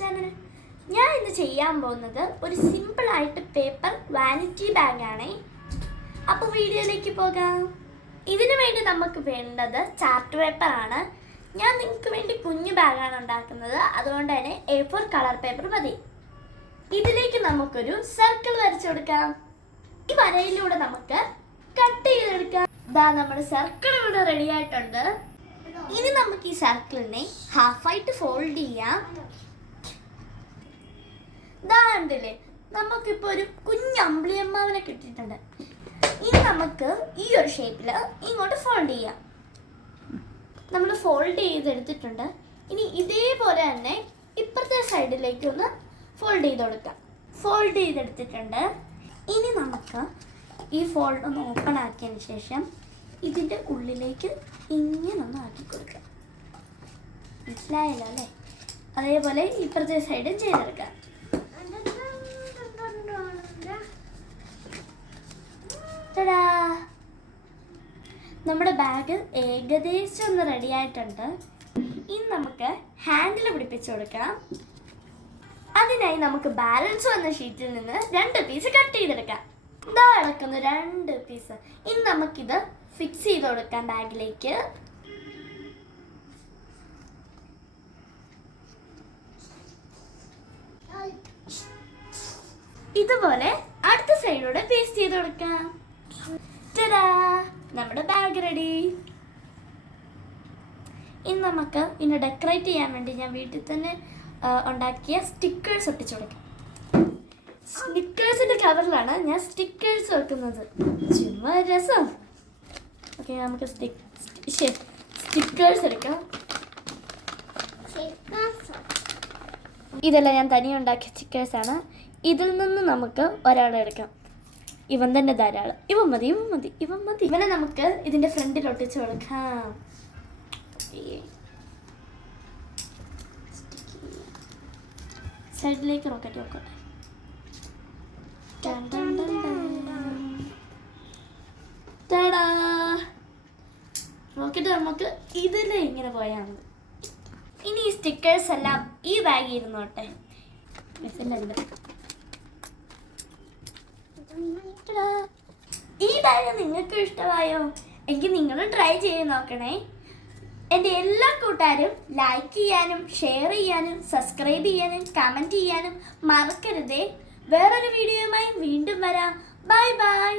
Channel ഞാൻ ഇന്ന് ചെയ്യാൻ പോകുന്നത് ഒരു സിമ്പിൾ ആയിട്ട് പേപ്പർ വാനിറ്റി ബാഗ് ആണ്. അപ്പോൾ വീഡിയോയിലേക്ക് പോകാം. ഇതിനു വേണ്ടി നമുക്ക് വേണ്ടത് ചാർട്ട് പേപ്പർ ആണ്. ഞാൻ നിങ്ങൾക്ക് വേണ്ടി കുഞ്ഞു ബാഗാണ് ഉണ്ടാക്കുന്നത്. അതുകൊണ്ട് തന്നെ എ ഫോർ കളർ പേപ്പർ മതി. ഇതിലേക്ക് നമുക്കൊരു സർക്കിൾ വരച്ചു കൊടുക്കാം. ഈ വരയിലൂടെ നമുക്ക് കട്ട് ചെയ്തെടുക്കാം. ഇതാ നമ്മുടെ സർക്കിൾ ഇവിടെ റെഡി ആയിട്ടുണ്ട്. ഇനി നമുക്ക് ഈ സർക്കിളിനെ ഹാഫായിട്ട് ഫോൾഡ് ചെയ്യാം. കണ്ടില്ലേ? നമുക്കിപ്പോൾ ഒരു കുഞ്ഞ് അമ്പിളിയമ്മാവിനെ കിട്ടിയിട്ടുണ്ട്. ഇനി നമുക്ക് ഈ ഒരു ഷേപ്പിൽ ഇങ്ങോട്ട് ഫോൾഡ് ചെയ്യാം. നമ്മൾ ഫോൾഡ് ചെയ്തെടുത്തിട്ടുണ്ട്. ഇനി ഇതേപോലെ തന്നെ ഇപ്പുറത്തെ സൈഡിലേക്ക് ഒന്ന് ഫോൾഡ് ചെയ്ത് കൊടുക്കാം. ഫോൾഡ് ചെയ്തെടുത്തിട്ടുണ്ട്. ഇനി നമുക്ക് ഈ ഫോൾഡ് ഒന്ന് ഓപ്പൺ ആക്കിയതിന് ശേഷം ഇതിന്റെ ഉള്ളിലേക്ക് ഇങ്ങനെ ഒന്ന് ആക്കി കൊടുക്കാം. മനസ്സിലായല്ലോ അല്ലേ? അതേപോലെ ഇപ്പുറത്തെ സൈഡും ചെയ്തെടുക്കാം. നമ്മുടെ ബാഗ് ഏകദേശം ഒന്ന് റെഡി ആയിട്ടുണ്ട്. ഇനി നമുക്ക് ഹാൻഡിൽ പിടിപ്പിച്ചു കൊടുക്കാം. അതിനായി നമുക്ക് ബാലൻസ് വന്ന ഷീറ്റിൽ നിന്ന് രണ്ട് പീസ് കട്ട് ചെയ്തെടുക്കാം. ഇതാ കിടക്കുന്നു രണ്ട് പീസ് ഇനി നമുക്കിത് ഫിക്സ് ചെയ്ത് കൊടുക്കാം ബാഗിലേക്ക് ഇതുപോലെ അടുത്ത സൈഡിലൂടെ പേസ്റ്റ് ചെയ്ത് കൊടുക്കാം. നമ്മുടെ ബാഗ് റെഡി ഇനി നമുക്ക് ഇന്ന് ഡെക്കറേറ്റ് ചെയ്യാൻ വേണ്ടി ഞാൻ വീട്ടിൽ തന്നെ ഉണ്ടാക്കിയ സ്റ്റിക്കേഴ്സ് ഒട്ടിച്ചു കൊടുക്കാം. സ്റ്റിക്കേഴ്സിന്റെ കവറിലാണ് ഞാൻ സ്റ്റിക്കേഴ്സ് വെക്കുന്നത്. ചുമ്മാ രസം. ഓക്കെ നമുക്ക് സ്റ്റിക്കേഴ്സ് എടുക്കാം. ഇതെല്ലാം ഞാൻ തനിയുണ്ടാക്കിയ സ്റ്റിക്കേഴ്സ് ആണ്. ഇതിൽ നിന്ന് നമുക്ക് ഒരാളെ എടുക്കാം. ഇവൻ തന്നെ ധാരാളം. ഇവൻ മതി ഇവൻ മതി ഇവൻ മതി. ഇവനെ നമുക്ക് ഇതിന്റെ ഫ്രണ്ടിൽ ഒട്ടിച്ചു കൊടുക്കാം. സൈഡിലേക്ക് റോക്കറ്റ് വെക്കട്ടെ. ടൻ ടൻ ടൻ ടൻ. ടാടാ. റോക്കറ്റ് നമുക്ക് ഇതിൽ ഇങ്ങനെ പോയാൽ മതി. ഇനി ഈ സ്റ്റിക്കേഴ്സ് എല്ലാം ഈ ബാഗിൽ ഇരുന്നോട്ടെ ടാ. ഈ ബാഗ് നിങ്ങൾക്ക് ഇഷ്ടമായോ? എനിക്ക് നിങ്ങൾ ട്രൈ ചെയ്ത് നോക്കണേ. എന്റെ എല്ലാ കൂട്ടുകാരും ലൈക്ക് ചെയ്യാനും ഷെയർ ചെയ്യാനും സബ്സ്ക്രൈബ് ചെയ്യാനും കമന്റ് ചെയ്യാനും മറക്കരുതേ. വേറൊരു വീഡിയോയുമായി വീണ്ടും വരാം. Bye bye